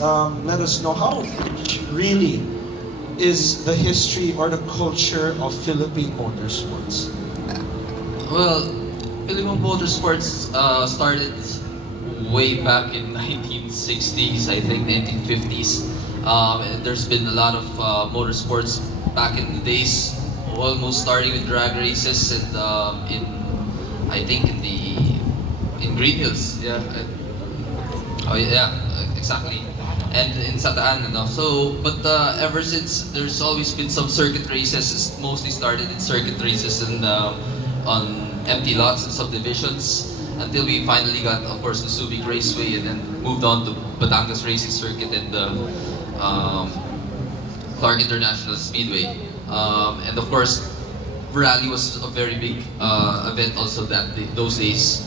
let us know how really is the history or the culture of Philippine motorsports? Well, Philippine Motorsports started way back in 1960s, I think 1950s. And there's been a lot of motorsports back in the days, almost starting with drag races and in I think in Green Hills, yeah. Oh yeah, exactly. And in Sataan, So, but ever since, there's always been some circuit races. It's mostly started in circuit races and on empty lots and subdivisions until we finally got, of course, the Subic Raceway and then moved on to Batangas Racing Circuit and the Clark International Speedway. And of course, rally was a very big event also those days.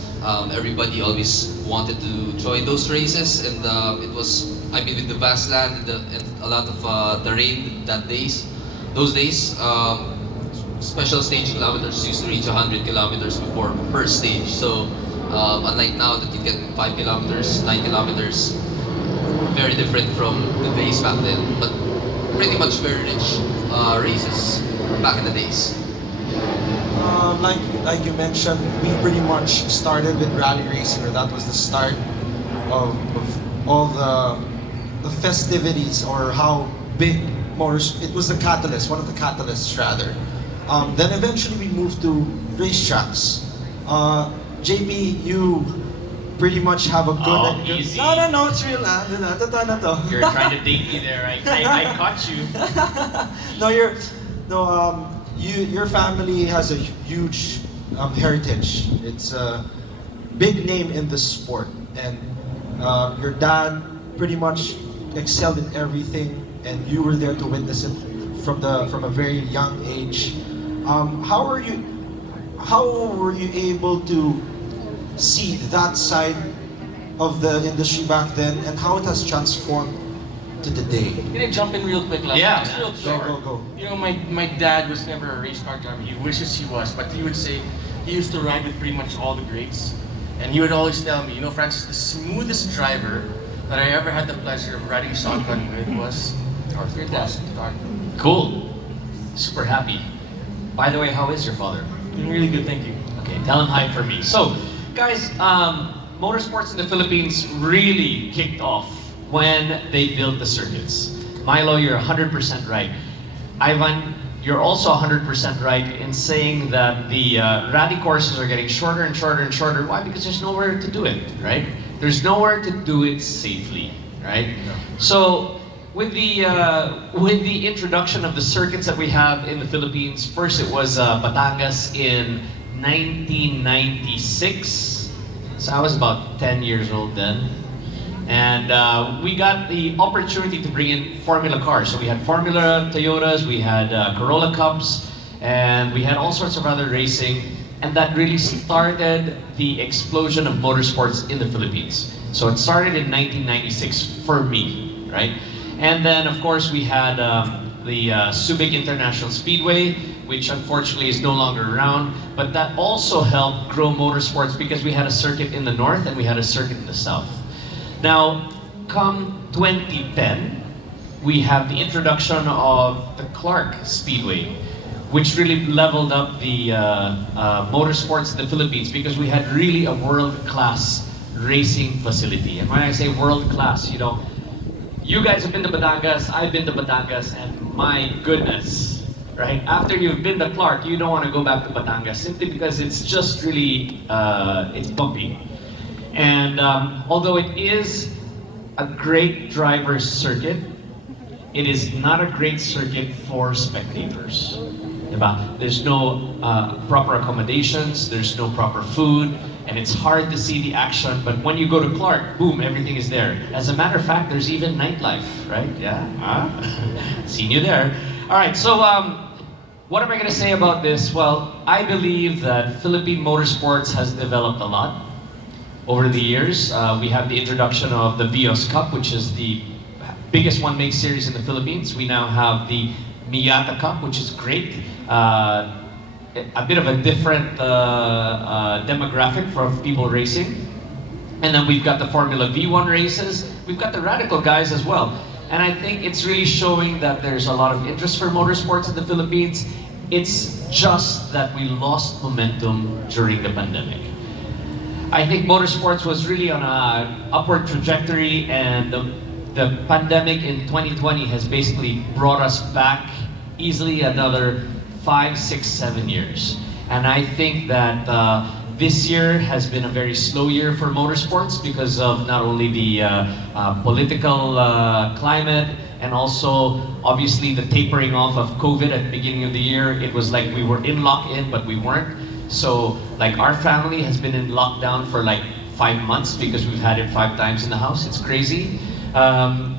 Everybody always wanted to join those races, and it was, I mean, with the vast land and a lot of terrain those days, special stage kilometers used to reach 100 kilometers before per stage. So unlike now that you get 5 kilometers, 9 kilometers, very different from the days back then, but pretty much very rich races back in the days. Like you mentioned, we pretty much started with rally racing, or that was the start of all the festivities, or how big motors. It was the catalyst, one of the catalysts rather. Then eventually we moved to racetracks. JP, you pretty much have a good. Oh, easy. No, it's real. Totoo na to. You're trying to date me there. I caught you. Your family has a huge heritage. It's a big name in the sport, and your dad pretty much excelled in everything, and you were there to witness it from a very young age. How were you able to see that side of the industry back then, and how it has transformed to today? Can I jump in real quick? Yeah. Just real short. Go. You know, my dad was never a race car driver. He wishes he was, but he would say he used to ride with pretty much all the greats. And he would always tell me, you know, Francis, the smoothest driver that I ever had the pleasure of riding shotgun with was your dad. Cool. Super happy. By the way, how is your father? Doing really good, thank you. Okay, tell him hi for me. So, guys, motorsports in the Philippines really kicked off when they built the circuits. Milo, you're 100% right. Ivan, you're also 100% right in saying that the rally courses are getting shorter and shorter and shorter. Why? Because there's nowhere to do it, right? There's nowhere to do it safely, right? Yeah. So, with the introduction of the circuits that we have in the Philippines, first it was Batangas in 1996. So I was about 10 years old then. And we got the opportunity to bring in Formula cars. So we had Formula Toyotas, we had Corolla Cups, and we had all sorts of other racing. And that really started the explosion of motorsports in the Philippines. So it started in 1996 for me, right? And then, of course, we had the Subic International Speedway, which unfortunately is no longer around. But that also helped grow motorsports because we had a circuit in the north and we had a circuit in the south. Now, come 2010, we have the introduction of the Clark Speedway, which really leveled up the motorsports in the Philippines because we had really a world-class racing facility. And when I say world-class, you know, you guys have been to Batangas, I've been to Batangas, and my goodness, right? After you've been to Clark, you don't want to go back to Batangas simply because it's just really, it's bumpy. And although it is a great driver's circuit, it is not a great circuit for spectators. Diba? There's no proper accommodations, there's no proper food, and it's hard to see the action. But when you go to Clark, boom, everything is there. As a matter of fact, there's even nightlife, right? Yeah, seen you there. All right, so what am I gonna say about this? Well, I believe that Philippine motorsports has developed a lot over the years. We have the introduction of the Vios Cup, which is the biggest one-make series in the Philippines. We now have the Miyata Cup, which is great. A bit of a different demographic for people racing. And then we've got the Formula V1 races, we've got the radical guys as well. And I think it's really showing that there's a lot of interest for motorsports in the Philippines. It's just that we lost momentum during the pandemic. I think motorsports was really on an upward trajectory, and the pandemic in 2020 has basically brought us back easily another 5, 6, 7 years. And I think that this year has been a very slow year for motorsports because of not only the political climate, and also obviously the tapering off of COVID at the beginning of the year. It was like we were in lock-in, but we weren't. So like our family has been in lockdown for like 5 months because we've had it 5 times in the house. It's crazy. Yeah,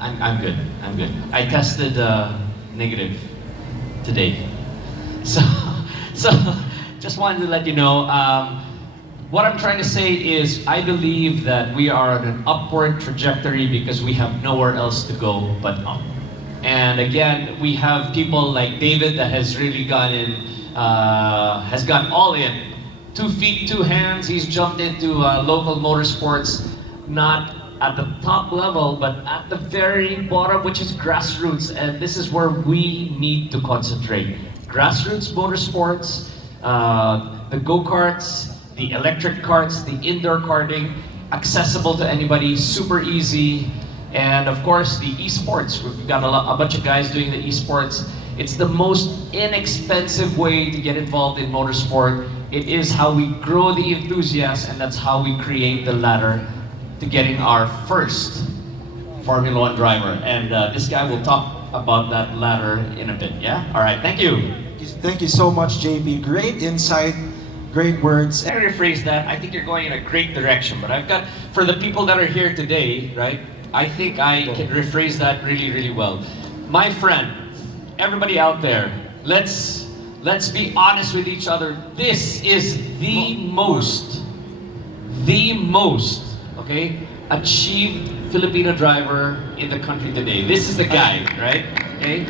I'm good. I'm good. I tested negative today. So just wanted to let you know. What I'm trying to say is I believe that we are on an upward trajectory because we have nowhere else to go but up. And again, we have people like David that has really gone in, has gone all in. 2 feet, 2 hands. He's jumped into local motorsports, not at the top level, but at the very bottom, which is grassroots. And this is where we need to concentrate. Grassroots motorsports, the go-karts, the electric karts, the indoor karting, accessible to anybody, super easy. And of course, the esports. We've got a bunch of guys doing the esports. It's the most inexpensive way to get involved in motorsport. It is how we grow the enthusiasts, and that's how we create the ladder to getting our first Formula One driver. And this guy will talk about that ladder in a bit, yeah? All right, thank you. Thank you so much, JB. Great insight, great words. Let me rephrase that. I think you're going in a great direction, but I've got, for the people that are here today, right, I think I can rephrase that really, really well. My friend, everybody out there, let's be honest with each other. This is the most, okay, achieved Filipino driver in the country today. This is the guy, right? Okay.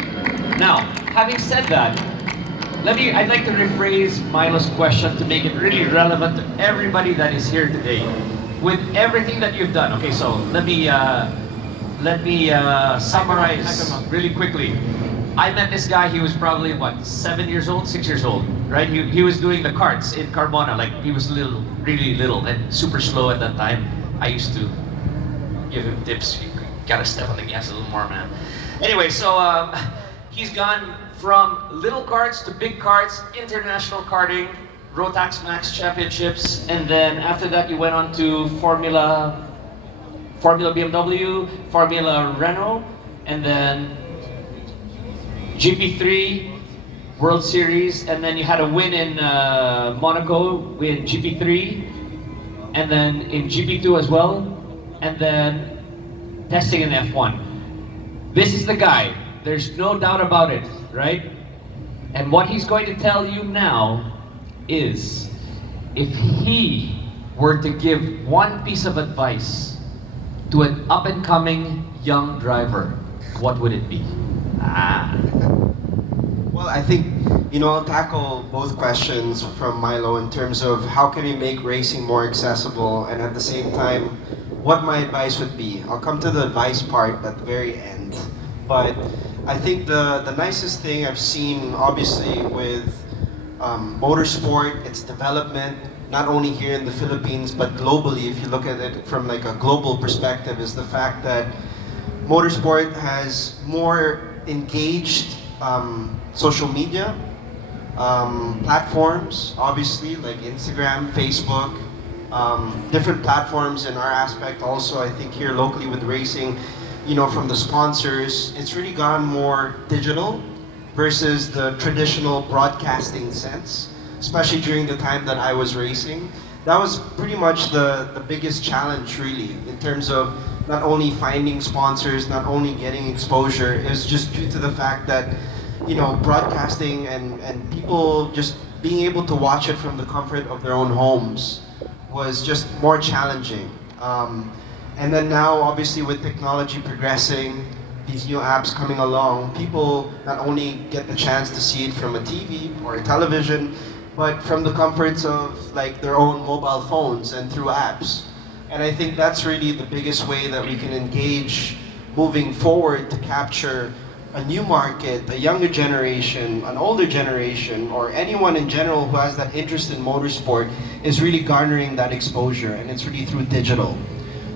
Now, having said that, I'd like to rephrase Milo's question to make it really relevant to everybody that is here today. With everything that you've done, okay, so let me summarize really quickly. I met this guy, he was probably, what, 7 years old, 6 years old, right? He was doing the karts in Carbona, like he was little, really little, and super slow at that time. I used to give him tips, you gotta step on the gas a little more, man. Anyway, so he's gone from little karts to big karts, international karting, Rotax Max Championships, and then after that you went on to Formula BMW, Formula Renault, and then GP3, World Series, and then you had a win in Monaco with GP3, and then in GP2 as well, and then testing in F1. This is the guy, there's no doubt about it, right? And what he's going to tell you now is, if he were to give one piece of advice to an up-and-coming young driver, what would it be? Well, I think, I'll tackle both questions from Milo in terms of how can we make racing more accessible, and at the same time, what my advice would be. I'll come to the advice part at the very end. But I think the nicest thing I've seen, obviously, with motorsport, its development, not only here in the Philippines, but globally, if you look at it from like a global perspective, is the fact that motorsport has more engaged social media platforms, obviously, like Instagram, Facebook, different platforms in our aspect also. I think here locally with racing, from the sponsors, it's really gone more digital versus the traditional broadcasting sense, especially during the time that I was racing. That was pretty much the biggest challenge, really, in terms of not only finding sponsors, not only getting exposure. It was just due to the fact that, broadcasting and people just being able to watch it from the comfort of their own homes was just more challenging. And then now, obviously, with technology progressing, these new apps coming along, people not only get the chance to see it from a TV or a television, but from the comforts of like their own mobile phones and through apps. And I think that's really the biggest way that we can engage moving forward to capture a new market, a younger generation, an older generation, or anyone in general who has that interest in motorsport is really garnering that exposure, and it's really through digital.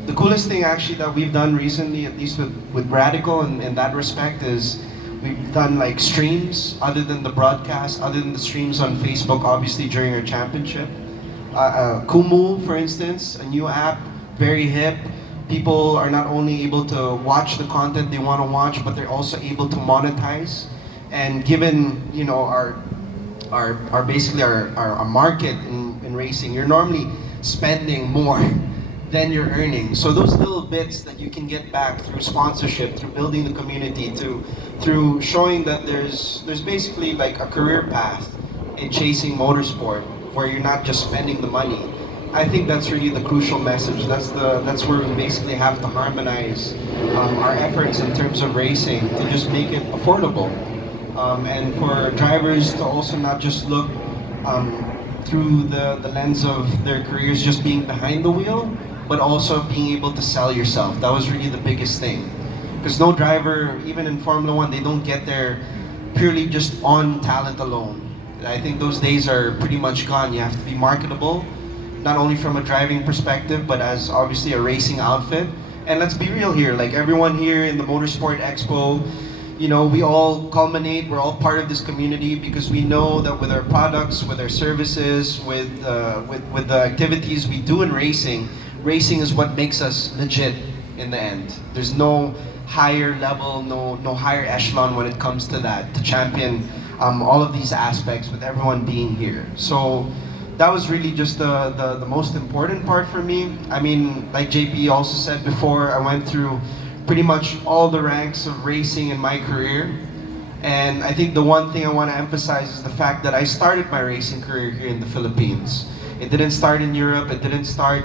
The coolest thing actually that we've done recently, at least with Radical in that respect, is we've done like streams other than the broadcast, other than the streams on Facebook, obviously during our championship. Kumu, for instance, a new app, very hip. People are not only able to watch the content they want to watch, but they're also able to monetize. And given our basically our market in racing, you're normally spending more than you're earning. So those little bits that you can get back through sponsorship, through building the community, through showing that there's basically like a career path in chasing motorsport where you're not just spending the money. I think that's really the crucial message. That's where we basically have to harmonize our efforts in terms of racing to just make it affordable, and for drivers to also not just look through the lens of their careers just being behind the wheel, but also being able to sell yourself. That was really the biggest thing, because no driver, even in Formula One, they don't get there purely just on talent alone. I think those days are pretty much gone. You have to be marketable, not only from a driving perspective, but as obviously a racing outfit. And let's be real here, like everyone here in the Motorsport Expo, we all culminate, we're all part of this community because we know that with our products, with our services, with the activities we do in racing, racing is what makes us legit in the end. There's no higher level, no higher echelon when it comes to that, to champion all of these aspects with everyone being here. So that was really just the most important part for me. I mean, like JP also said before, I went through pretty much all the ranks of racing in my career. And I think the one thing I want to emphasize is the fact that I started my racing career here in the Philippines. It didn't start in Europe, it didn't start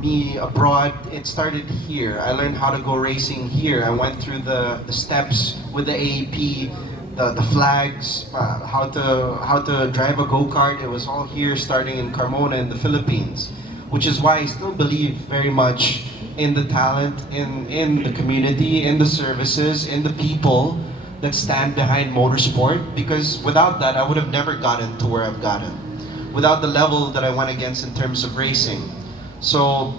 me abroad, it started here. I learned how to go racing here. I went through the steps with the AEP, the flags, how to drive a go-kart. It was all here, starting in Carmona in the Philippines, which is why I still believe very much in the talent, in the community, in the services, in the people that stand behind motorsport, because without that I would have never gotten to where I've gotten, without the level that I went against in terms of racing. So,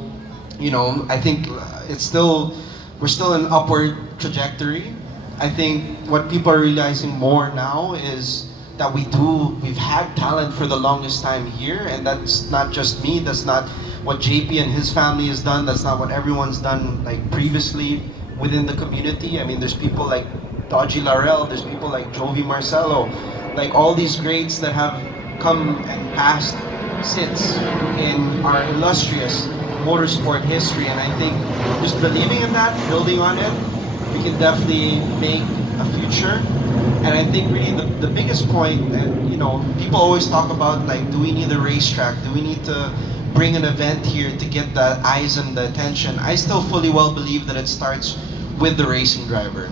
I think we're still in upward trajectory. I think what people are realizing more now is that we've had talent for the longest time here, and that's not just me, that's not what JP and his family has done, that's not what everyone's done like previously within the community. I mean, there's people like Dodgy Larell, there's people like Jovi Marcelo, like all these greats that have come and passed since in our illustrious motorsport history. And I think just believing in that, building on it, we can definitely make a future. And I think really the biggest point, and people always talk about like, do we need a racetrack? Do we need to bring an event here to get the eyes and the attention? I still fully well believe that it starts with the racing driver.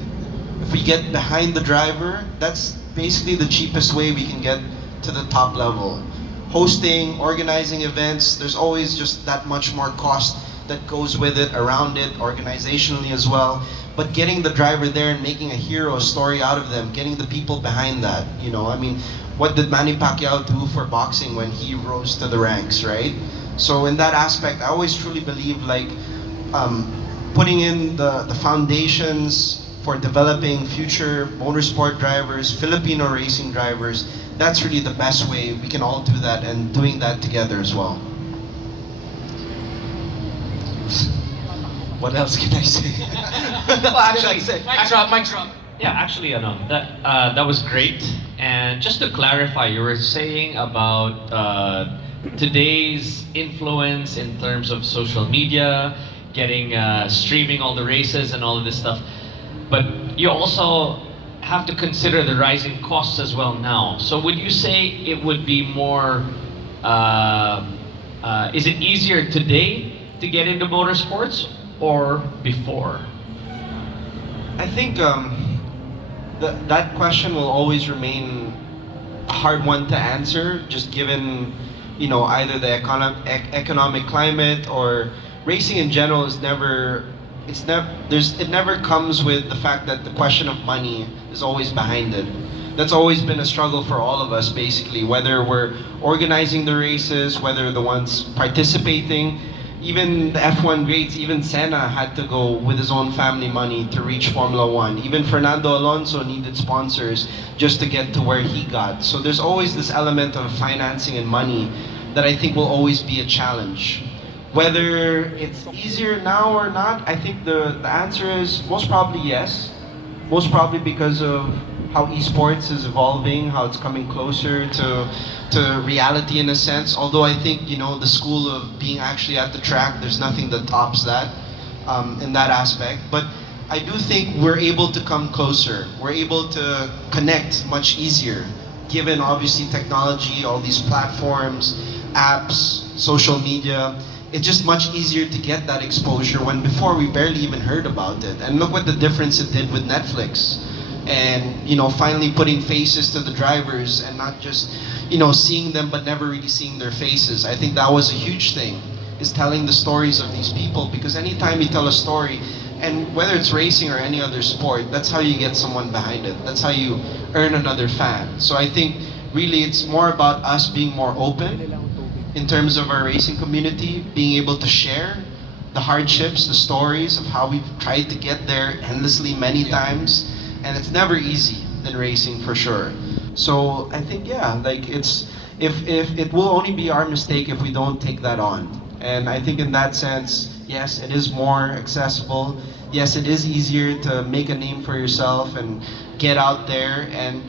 If we get behind the driver, that's basically the cheapest way we can get to the top level. Hosting, organizing events, there's always just that much more cost that goes with it, around it, organizationally as well. But getting the driver there and making a hero story out of them, getting the people behind that, I mean, what did Manny Pacquiao do for boxing when he rose to the ranks, right? So in that aspect, I always truly believe like putting in the foundations for developing future motorsport drivers, Filipino racing drivers, that's really the best way we can all do that, and doing that together as well. What else can I say? Well, actually, Mic drop. yeah, actually, that was great. And just to clarify, you were saying about today's influence in terms of social media, getting streaming all the races and all of this stuff. But you also have to consider the rising costs as well now. So would you say it would be more, is it easier today to get into motorsports or before? I think that question will always remain a hard one to answer, just given either the economic climate or racing in general is never. It's never. It never comes with the fact that the question of money is always behind it. That's always been a struggle for all of us, basically, whether we're organizing the races, whether the ones participating. Even the F1 greats, even Senna had to go with his own family money to reach Formula One. Even Fernando Alonso needed sponsors just to get to where he got. So there's always this element of financing and money that I think will always be a challenge. Whether it's easier now or not, I think the answer is most probably yes. Most probably because of how esports is evolving, how it's coming closer to reality in a sense. Although I think, the school of being actually at the track, there's nothing that tops that in that aspect. But I do think we're able to come closer. We're able to connect much easier, given obviously technology, all these platforms, apps, social media. It's just much easier to get that exposure when before we barely even heard about it. And look what the difference it did with Netflix. And finally putting faces to the drivers and not just seeing them but never really seeing their faces. I think that was a huge thing, is telling the stories of these people, because anytime you tell a story, and whether it's racing or any other sport, that's how you get someone behind it. That's how you earn another fan. So I think really it's more about us being more open in terms of our racing community, being able to share the hardships, the stories of how we've tried to get there endlessly many times. And it's never easy in racing, for sure. So I think if it will only be our mistake if we don't take that on. And I think in that sense, yes, it is more accessible. Yes, it is easier to make a name for yourself and get out there, and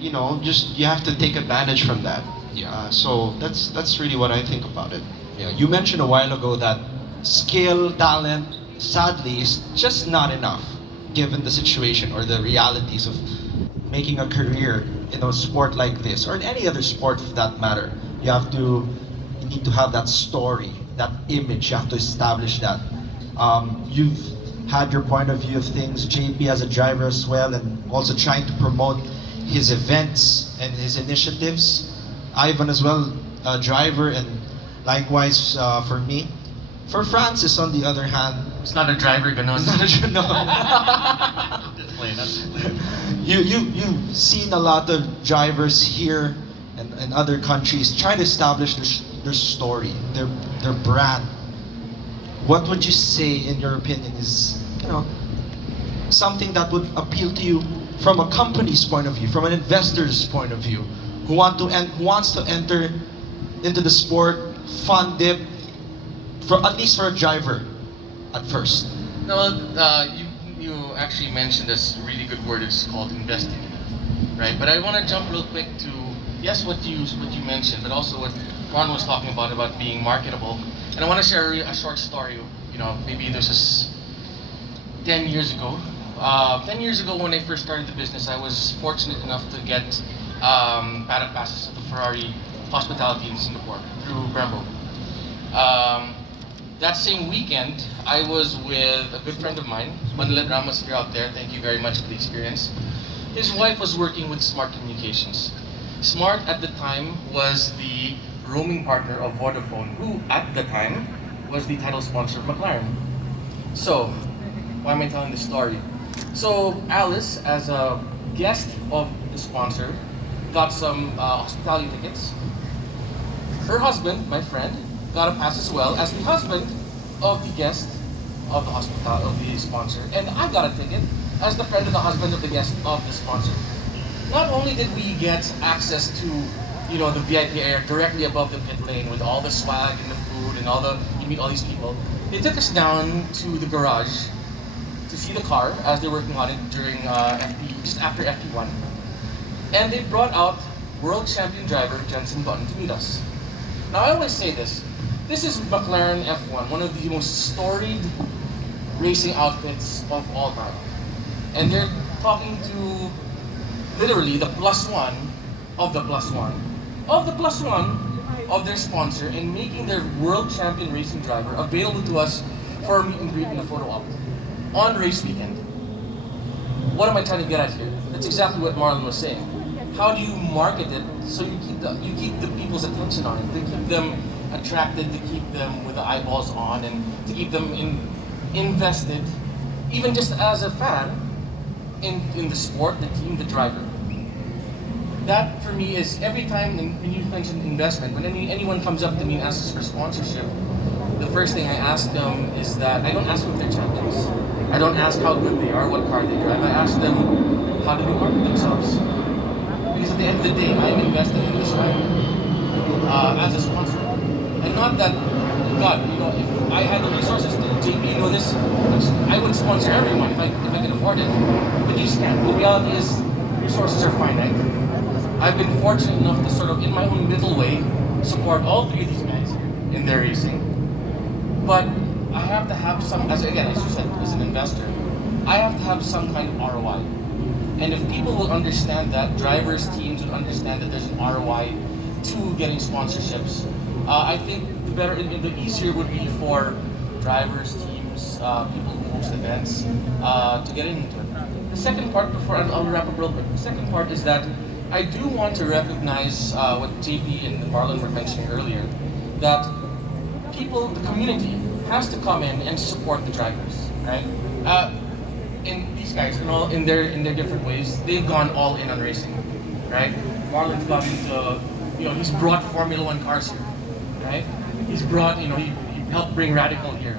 just you have to take advantage from that. Yeah. So that's really what I think about it. Yeah, you mentioned a while ago that skill, talent, sadly, is just not enough, given the situation or the realities of making a career in a sport like this, or in any other sport for that matter. You need to have that story, that image. You have to establish that. You've had your point of view of things. JP as a driver as well, and also trying to promote his events and his initiatives. Ivan as well, a driver, and likewise for me. For Francis, on the other hand, It's not a driver, ganon. it's not a, no. Just playing, that's playing. You've seen a lot of drivers here and in other countries try to establish their story, their brand. What would you say, in your opinion, is something that would appeal to you from a company's point of view, from an investor's point of view, who wants to enter into the sport, fund it, at least for a driver, at first? No, you actually mentioned this really good word. It's called investing, right? But I want to jump real quick to what you mentioned, but also what Ron was talking about being marketable. And I want to share a short story. Maybe this is 10 years ago. 10 years ago, when I first started the business, I was fortunate enough to get paddock passes to the Ferrari hospitality in Singapore through Brembo. That same weekend, I was with a good friend of mine, Manuel Ramos, if you're out there. Thank you very much for the experience. His wife was working with Smart Communications. Smart at the time was the roaming partner of Vodafone, who at the time was the title sponsor of McLaren. So, why am I telling this story? So Alice, as a guest of the sponsor, got some hospitality tickets. Her husband, my friend, got a pass as well as the husband of the guest of the sponsor, and I got a ticket as the friend of the husband of the guest of the sponsor. Not only did we get access to the VIP area directly above the pit lane with all the swag and the food and you meet all these people. They took us down to the garage to see the car as they're working on it during just after FP1, and they brought out world champion driver Jenson Button to meet us. Now I always say this. This is McLaren F1, one of the most storied racing outfits of all time. And they're talking to literally the +1 of the +1 of the +1 of their sponsor, and making their world champion racing driver available to us for a meet and greet and a photo op on race weekend. What am I trying to get at here? That's exactly what Marlon was saying. How do you market it so you keep the people's attention on it, to keep them attracted, to keep them with the eyeballs on, and to keep them invested, even just as a fan, in the sport, the team, the driver. That for me is every time when you mention investment, when anyone comes up to me and asks for sponsorship, the first thing I ask them is that I don't ask them if they're champions. I don't ask how good they are, what car they drive. I ask them how do they market themselves. Because at the end of the day, I'm invested in this driver as a sponsor, and not that. God, if I had the resources to JP, this, I would sponsor everyone if I could afford it. But you just can't. The reality is, resources are finite. I've been fortunate enough to sort of, in my own little way, support all three of these guys in their racing. But I have to have some, as you said, as an investor, I have to have some kind of ROI. And if people will understand that, drivers, teams would understand that there's an ROI to getting sponsorships, I think the easier would be for drivers, teams, people who host events to get into it. The second part, before I'll wrap up real quick, the second part is that I do want to recognize what JP and Marlon were mentioning earlier, that people, the community, has to come in and support the drivers, right? And these guys, in their different ways, they've gone all in on racing, right? Marlon's gone into, he's brought Formula One cars here, right? He's brought, he helped bring Radical here.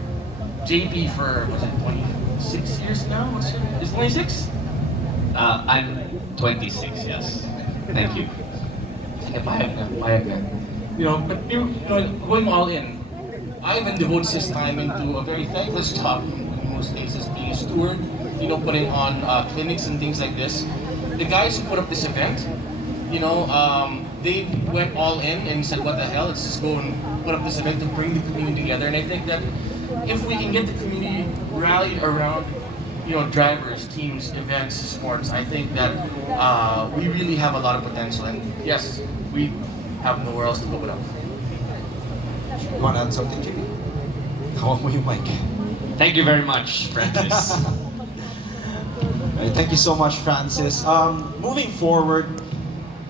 JP for, 26 years now? Is 26? I'm 26, yes. Thank you. But going all in, Ivan devotes his time into a very thankless job, in most cases, being a steward, putting on clinics and things like this. The guys who put up this event, they went all in and said, what the hell, let's just go and put up this event to bring the community together. And I think that if we can get the community rallied around, drivers, teams, events, sports, I think that we really have a lot of potential. And yes, we have nowhere else to go without. Want to add something, JP? Hawak mo yung mic. Thank you very much, Francis. Right, thank you so much, Francis. Moving forward,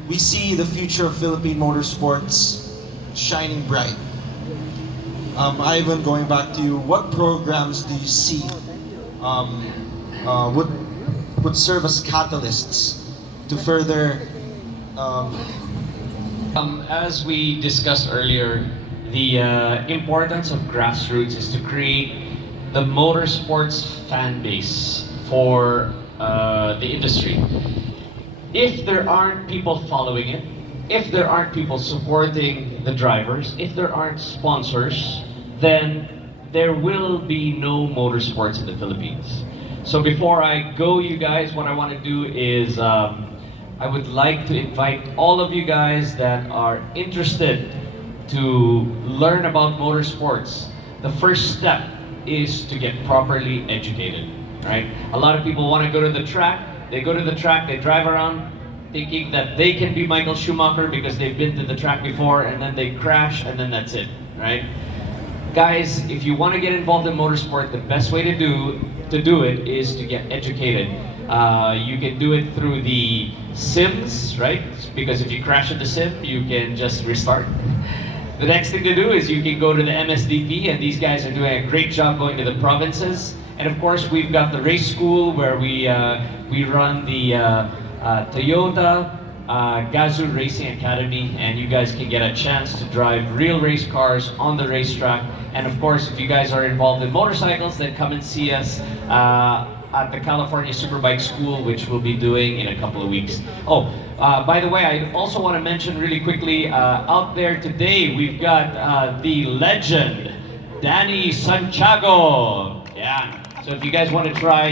we see the future of Philippine motorsports shining bright. Ivan, going back to you, what programs do you see would serve as catalysts to further? As we discussed earlier, the importance of grassroots is to create the motorsports fan base for the industry. If there aren't people following it, if there aren't people supporting the drivers, if there aren't sponsors, then there will be no motorsports in the Philippines. So before I go, you guys, what I want to do is I would like to invite all of you guys that are interested to learn about motorsports. The first step is to get properly educated, right? A lot of people want to go to the track. They go to the track, they drive around thinking that they can be Michael Schumacher because they've been to the track before, and then they crash, and then that's it, right? Guys, if you want to get involved in motorsport, the best way to do it is to get educated. You can do it through the sims, right? Because if you crash at the sim, you can just restart. The next thing to do is you can go to the MSDP, and these guys are doing a great job going to the provinces. And of course, we've got the race school where we run the Toyota Gazoo Racing Academy, and you guys can get a chance to drive real race cars on the racetrack. And of course, if you guys are involved in motorcycles, then come and see us at the California Superbike School, which we'll be doing in a couple of weeks. Oh, by the way, I also want to mention really quickly, out there today, we've got the legend, Danny Santiago. Yeah, so if you guys want to try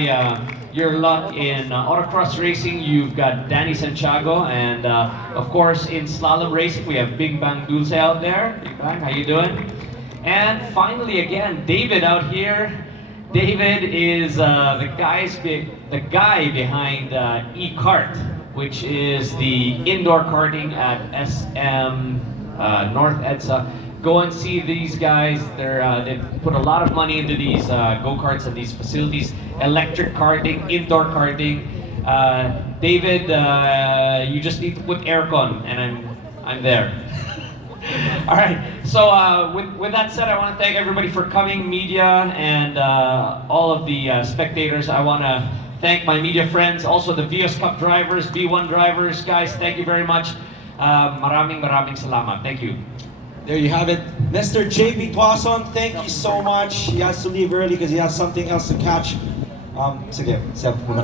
your luck in autocross racing, you've got Danny Santiago, and of course in slalom racing, we have Bing Bang Dulce out there. Bing Bang, how you doing? And finally, again, David out here. David is the guy behind e-kart, which is the indoor karting at SM North EDSA. Go and see these guys. They've put a lot of money into these go-karts and these facilities. Electric karting, indoor karting. David, you just need to put aircon, and I'm there. All right. So with that said, I want to thank everybody for coming, media and all of the spectators. I want to thank my media friends, also the Vios Cup drivers, B1 drivers. Guys, thank you very much. Maraming salamat. Thank you. There you have it. Mr. JP Tuason, thank you so much. He has to leave early because he has something else to catch. Sige, Seth, muna